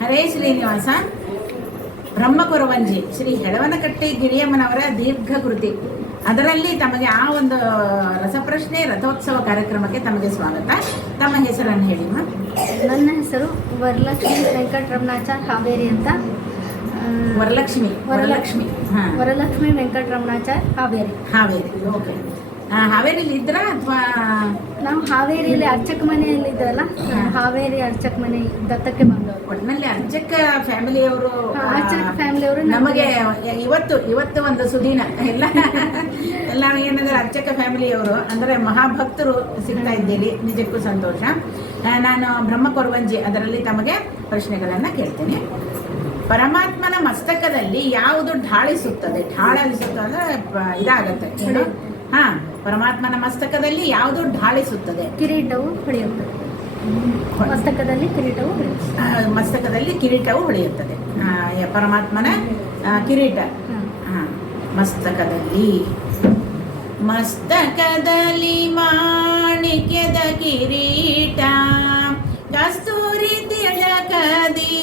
ಹರೇ ಶ್ರೀನಿವಾಸ. ಬ್ರಹ್ಮಕೊರವಂಜಿ ಶ್ರೀ ಹೆಳವನಕಟ್ಟೆ ಗಿರಿಯಮ್ಮನವರ ದೀರ್ಘ ಕೃತಿ, ಅದರಲ್ಲಿ ತಮಗೆ ಆ ಒಂದು ರಸಪ್ರಶ್ನೆ ರಥೋತ್ಸವ ಕಾರ್ಯಕ್ರಮಕ್ಕೆ ತಮಗೆ ಸ್ವಾಗತ. ತಮ್ಮ ಹೆಸರನ್ನು ಹೇಳಿಮ್ಮ. ನನ್ನ ಹೆಸರು ವರಲಕ್ಷ್ಮಿ ವೆಂಕಟರಮಣಾಚಾರ್ ಹಾವೇರಿ ಅಂತ. ವರಲಕ್ಷ್ಮಿ ಹಾಂ, ವರಲಕ್ಷ್ಮಿ ವೆಂಕಟರಮಣಾಚಾರ್ ಹಾವೇರಿ. ಓಕೆ. ಹಾವೇರಿಲಿ ಇದ್ರಾ ಅಥವಾ? ನಾವು ಹಾವೇರಿಯಲ್ಲಿ ಅರ್ಚಕ ಮನೆಯಲ್ಲಿದ್ದಲ್ಲ, ಹಾವೇರಿ ಅರ್ಚಕ ಮನೆ ದತ್ತಕ್ಕೆ ಬಂದವರು. ಒಟ್ಟಿನಲ್ಲಿ ಅರ್ಚಕ ಫ್ಯಾಮಿಲಿಯವರು, ಅರ್ಚಕ ಫ್ಯಾಮಿಲಿಯವರು ನಮಗೆ ಇವತ್ತು ಒಂದು ಸುದೀನ ಎಲ್ಲ ಏನಂದ್ರೆ ಅರ್ಚಕ ಫ್ಯಾಮಿಲಿಯವರು ಅಂದರೆ ಮಹಾಭಕ್ತರು ಸಿಗ್ತಾ ಇದ್ದೀರಿ, ನಿಜಕ್ಕೂ ಸಂತೋಷ. ನಾನು ಬ್ರಹ್ಮಕೊರವಂಜಿ ಅದರಲ್ಲಿ ತಮಗೆ ಪ್ರಶ್ನೆಗಳನ್ನು ಕೇಳ್ತೇನೆ. ಪರಮಾತ್ಮನ ಮಸ್ತಕದಲ್ಲಿ ಯಾವುದು ಢಾಳಿಸುತ್ತದೆ? ಢಾಳಿಸುತ್ತದೆ ಇದಾಗತ್ತೆ ಏನು? ಹಾ, ಪರಮಾತ್ಮನ ಮಸ್ತಕದಲ್ಲಿ ಯಾವುದು ಢಾಳಿಸುತ್ತದೆ? ಕಿರೀಟವು ಹೊಳೆಯುತ್ತದೆ. ಮಸ್ತಕದಲ್ಲಿ ಕಿರೀಟವು ಹೊಳೆಯುತ್ತದೆ. ಪರಮಾತ್ಮನ ಕಿರೀಟ ಮಸ್ತಕದಲ್ಲಿ ಮಾಣಿಕ್ಯದ ಕಿರೀಟ, ಕಸ್ತೂರಿ ತಿಳಕದಿ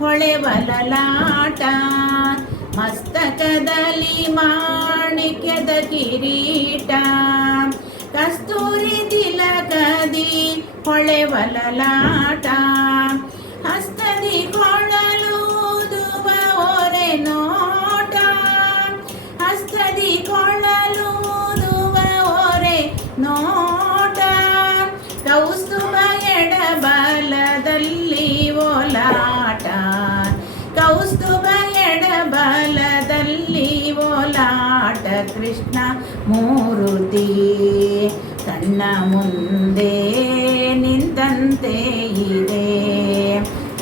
ಹೊಳೆವಲಲಾಟ. ಮಸ್ತಕದಲ್ಲಿ ಮಾಣಿಕ್ಯದ ಕಿರೀಟ, ಕಸ್ತೂರಿ ತಿಲಕದಿ ಹೊಳೆವಲಲಾಟ. ಹಸ್ತದಿ ಕೊಳಲೂದುವ ಒರೆ ನೋಟ, ಹಸ್ತದಿ ಕೊಳಲೂದುವ ಒರೆ ನೋಟ. ಕೌಸ್ತುಭ ಎಡಬಲದಲ್ಲಿ ಓಲಾಟ, ಕೌಸ್ತುಭ ಎಡಬಲದಲ್ಲಿ ಓಲಾಟ. ಕೃಷ್ಣ ಮೂರುತಿ ಕಣ್ಣ ಮುಂದೆ ನಿಂತಂತೆ ಇದೆ,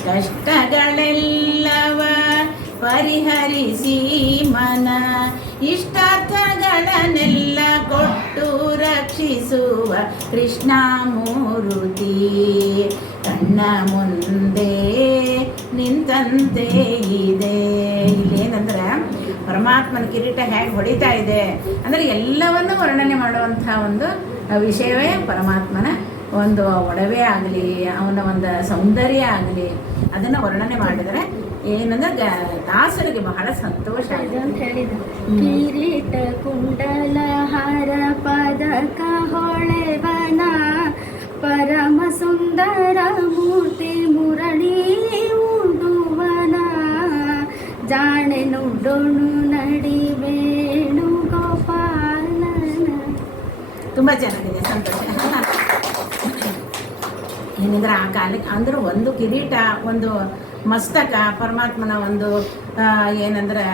ಕಷ್ಟಗಳೆಲ್ಲವ ಪರಿಹರಿಸಿ ಮನ ಇಷ್ಟಾರ್ಥಗಳನ್ನೆಲ್ಲ ಕೊಟ್ಟು ರಕ್ಷಿಸುವ ಕೃಷ್ಣ ಮೂರುತಿ ಕಣ್ಣ ಮುಂದೆ ನಿಂತಂತೆ ಇದೆ. ಇಲ್ಲೇನಂದ್ರೆ ಪರಮಾತ್ಮನ ಕಿರೀಟ ಹೇಗೆ ಹೊಡಿತಾ ಇದೆ ಅಂದರೆ ಎಲ್ಲವನ್ನೂ ವರ್ಣನೆ ಮಾಡುವಂಥ ಒಂದು ವಿಷಯವೇ ಪರಮಾತ್ಮನ ಒಂದು ಒಡವೆ ಆಗಲಿ, ಅವನ ಒಂದು ಸೌಂದರ್ಯ ಆಗಲಿ, ಅದನ್ನು ವರ್ಣನೆ ಮಾಡಿದರೆ ಏನಂದ್ರೆ ದಾಸರಿಗೆ ಬಹಳ ಸಂತೋಷ ಆಗಿದೆ ಅಂತ ಹೇಳಿದ್ರು. ಕಿರೀಟ ಕುಂಡಲ ಹರ ಪದಕ ಹೊಳೆವನ, ಪರಮ ಸುಂದರ ಮೂರ್ತಿ ಮುರಳಿ ಉಡುವನ. ಜಾಣೆ ನುಡೋಣು ನಡಿವೇಣು ಗೋಪಾಲನ. ತುಂಬ ಚೆನ್ನಾಗಿದೆ, ಸಂತೋಷ. ಏನಂದ್ರೆ ಆ ಕಾಲಕ್ಕೆ ಅಂದ್ರೆ ಒಂದು ಕಿರೀಟ, ಒಂದು ಮಸ್ತಕ, ಪರಮಾತ್ಮನ ಒಂದು ಏನಂದ್ರೆ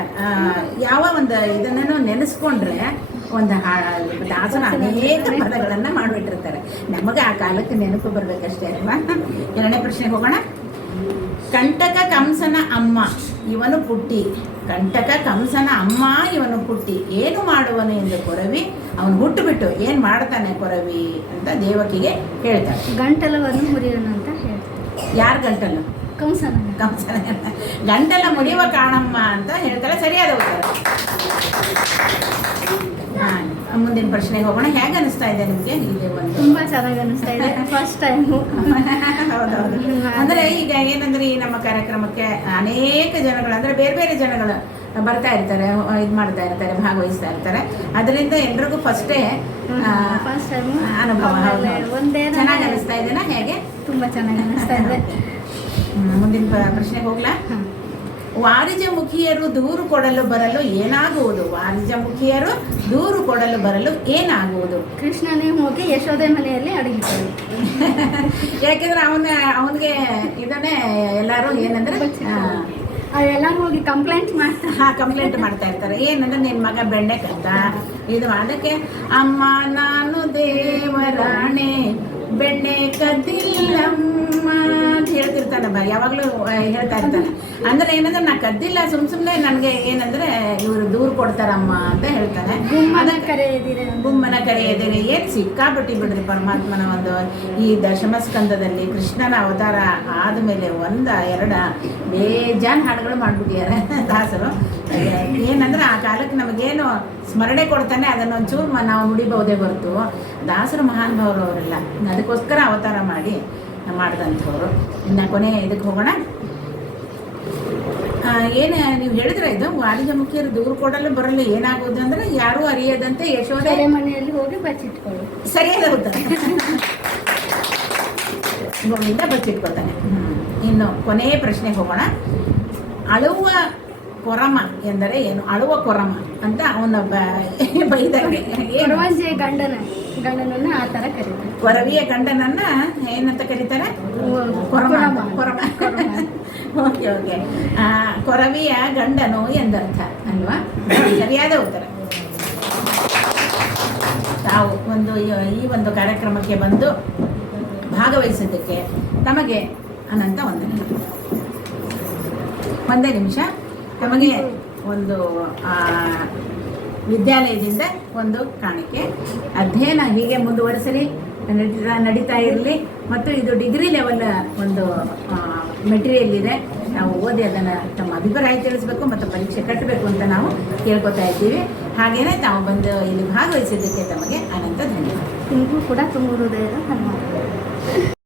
ಯಾವ ಒಂದು ಇದನ್ನೇನೋ ನೆನೆಸ್ಕೊಂಡ್ರೆ ಒಂದು ದಾಸನ ಅನೇಕ ಪದಗಳನ್ನು ಮಾಡಿಬಿಟ್ಟಿರ್ತಾರೆ. ನಮಗೆ ಆ ಕಾಲಕ್ಕೆ ನೆನಪು ಬರಬೇಕಷ್ಟೇ ಅಲ್ವಾ? ಎರಡನೇ ಪ್ರಶ್ನೆಗೆ ಹೋಗೋಣ. ಕಂಟಕ ಕಂಸನ ಅಮ್ಮ ಇವನು ಪುಟ್ಟಿ, ಕಂಟಕ ಕಂಸನ ಅಮ್ಮ ಇವನು ಪುಟ್ಟಿ, ಏನು ಮಾಡುವನು ಎಂದು ಕೊರವಿ ಅವನು ಹುಟ್ಟುಬಿಟ್ಟು ಏನು ಮಾಡ್ತಾನೆ ಕೊರವಿ ಅಂತ ದೇವಕಿಗೆ ಹೇಳ್ತಾನೆ. ಗಂಟಲವನ್ನು ಮುರಿಯೋಣ ಅಂತ ಹೇಳ್ತಾರೆ. ಯಾರ ಗಂಟಲು? ಕಂಸನ ಗಂಟಲ ಮುರಿಯುವ ಕಾಣಮ್ಮ ಅಂತ ಹೇಳ್ತಾರೆ. ಸರಿಯಾದ ಉತ್ತರ. ಮುಂದಿನ ಪ್ರಶ್ನೆಗೆ ಹೋಗೋಣ. ಹೇಗೆ ಅನಿಸ್ತಾ ಇದೆ ನಿಮಗೆ? ಇಲ್ಲಿ ಒಂದು ತುಂಬಾ ಚೆನ್ನಾಗಿ ಅನಿಸ್ತಾ ಇದೆ, ಫಸ್ಟ್ ಟೈಮು. ಹೌದೌದು. ಅಂದರೆ ಈಗ ಏನಂದ್ರೆ ಈ ನಮ್ಮ ಕಾರ್ಯಕ್ರಮಕ್ಕೆ ಅನೇಕ ಜನಗಳು ಅಂದರೆ ಬೇರೆ ಬೇರೆ ಜನಗಳು ಬರ್ತಾ ಇರ್ತಾರೆ, ಇದು ಮಾಡ್ತಾ ಇರ್ತಾರೆ, ಭಾಗವಹಿಸ್ತಾ ಇರ್ತಾರೆ. ಅದರಿಂದ ಎಲ್ರಿಗೂ ಫಸ್ಟ್ ಟೈಮ್ ಅನುಭವ. ಚೆನ್ನಾಗಿ ಅನಿಸ್ತಾ ಇದೆನಾ? ಹೇಗೆ? ತುಂಬಾ ಚೆನ್ನಾಗಿ ಅನಿಸ್ತಾ ಇದೆ. ಮುಂದಿನ ಪ್ರಶ್ನೆಗೆ ಹೋಗ್ಲಾ? ವಾರಿಜ ಮುಖಿಯರು ದೂರು ಕೊಡಲು ಬರಲು ಏನಾಗುವುದು? ವಾರಿಜ ಮುಖಿಯರು ದೂರು ಕೊಡಲು ಬರಲು ಏನಾಗುವುದು? ಕೃಷ್ಣನೇ ಹೋಗಿ ಯಶೋದೆ ಮನೆಯಲ್ಲಿ ಅಡಗಿದ್ದಾರೆ. ಯಾಕೆಂದ್ರೆ ಅವನಿಗೆ ಇದನ್ನೇ ಎಲ್ಲರೂ ಏನಂದ್ರೆ ಎಲ್ಲರೂ ಹೋಗಿ ಕಂಪ್ಲೇಂಟ್ ಮಾಡ್ತಾ ಇರ್ತಾರೆ. ಏನಂದ್ರೆ ನಿನ್ನ ಮಗ ಬೆಣ್ಣೆ ಕದ್ದ, ಇದು ಅದಕ್ಕೆ ಅಮ್ಮ ನಾನು ದೇವರಾಣೆ ಬೆಣ್ಣೆ ಕದ್ದಿಲ್ಲಮ್ಮ ಅಂತ ಹೇಳ್ತಿರ್ತಾನಮ್ಮ, ಯಾವಾಗಲೂ ಹೇಳ್ತಾ ಇರ್ತಾನೆ. ಅಂದ್ರೆ ಏನಂದ್ರೆ ನಾ ಕದ್ದಿಲ್ಲ, ಸುಮ್ಮನೆ ನನಗೆ ಏನಂದ್ರೆ ಇವರು ದೂರು ಕೊಡ್ತಾರಮ್ಮ ಅಂತ ಹೇಳ್ತಾನೆ. ಗುಮ್ಮನ ಕರೆಯದಿರಿ ಏನು ಸಿಕ್ಕಾಪಟ್ಟಿ ಬಿಡ್ರಿ ಪರಮಾತ್ಮನ ಒಂದು ಈ ದಶಮಸ್ಕಂದದಲ್ಲಿ ಕೃಷ್ಣನ ಅವತಾರ ಆದಮೇಲೆ ಎರಡು ಬೇಜಾನ್ ಹಾಡುಗಳು ಮಾಡಿಬಿಟ್ಟಿದ್ದಾರೆ ದಾಸರು. ಏನಂದ್ರೆ ಆ ಕಾಲಕ್ಕೆ ನಮಗೇನು ಸ್ಮರಣೆ ಕೊಡ್ತಾನೆ ಅದನ್ನೊಂಚೂರು ನಾವು ನುಡಿಬಹುದೇ ಹೊರತು ದಾಸರು ಮಹಾನುಭಾವರು ಅವರೆಲ್ಲ ಅದಕ್ಕೋಸ್ಕರ ಅವತಾರ ಮಾಡಿದಂಥವ್ರು. ಇನ್ನು ಕೊನೆ ಇದಕ್ಕೆ ಹೋಗೋಣ. ಏನು ನೀವು ಹೇಳಿದ್ರೆ ಇದು ವಾಣಿಜ್ಯಮುಖಿಯರು ದೂರು ಕೊಡಲು ಬರಲು ಏನಾಗೋದು ಅಂದ್ರೆ ಯಾರೂ ಅರಿಯದಂತೆ ಯಶೋದೆ ಬೇರೆ ಮನೆಯಲ್ಲಿ ಹೋಗಿ ಬಚ್ಚಿಟ್ಕೊಳ್ಳು. ಸರಿಯಾದ ಉತ್ತರ. ಗೋವಿಂದ ಬಚ್ಚಿಟ್ಕೊಳ್ತಾನೆ. ಇನ್ನು ಕೊನೆಯ ಪ್ರಶ್ನೆಗೆ ಹೋಗೋಣ. ಅಳುವ ಕೊರಮ ಎಂದರೆ ಏನು? ಅಳುವ ಕೊರಮ ಅಂತ ಅವನ ಬೈದಾಗೆ ಕೊರವಂಜೆ ಗಂಡನನ್ನ ಆ ತರ ಕರೀತಾರೆ. ಕೊರವಿಯ ಗಂಡನನ್ನ ಏನಂತ ಕರೀತಾರೆ? ಕೊರಮ. ಕೊರಮ. Okay okay. ಕೊರವಿಯ ಗಂಡನು ಎಂದರ್ಥ ಅಲ್ವಾ? ಸರಿಯಾದ ಉತ್ತರ. ತಾವು ಈ ಒಂದು ಕಾರ್ಯಕ್ರಮಕ್ಕೆ ಬಂದು ಭಾಗವಹಿಸಿದ್ದಕ್ಕೆ ತಮಗೆ ಅನಂತ ವಂದನೆ. ಒಂದೇ ನಿಮಿಷ. ತಮಗೆ ಒಂದು ವಿದ್ಯಾಲಯದಿಂದ ಒಂದು ಕಾಣಿಕೆ. ಅಧ್ಯಯನ ಹೀಗೆ ಮುಂದುವರಿಸಲಿ, ನಡೀತಾ ಇರಲಿ. ಮತ್ತು ಇದು ಡಿಗ್ರಿ ಲೆವೆಲ್ ಒಂದು ಮೆಟೀರಿಯಲ್ ಇದೆ. ನಾವು ಓದಿ ಅದನ್ನು ತಮ್ಮ ಅಭಿಪ್ರಾಯ ತಿಳಿಸ್ಬೇಕು ಮತ್ತು ಪರೀಕ್ಷೆ ಕಟ್ಟಬೇಕು ಅಂತ ನಾವು ಕೇಳ್ಕೊತಾ ಇದ್ದೀವಿ. ಹಾಗೆಯೇ ತಾವು ಬಂದು ಇಲ್ಲಿ ಭಾಗವಹಿಸಿದ್ದಕ್ಕೆ ತಮಗೆ ಅನಂತ ಧನ್ಯವಾದ. ನಿಮಗೂ ಕೂಡ ತುಂಬ ಹೃದಯದ ಧನ್ಯವಾದ.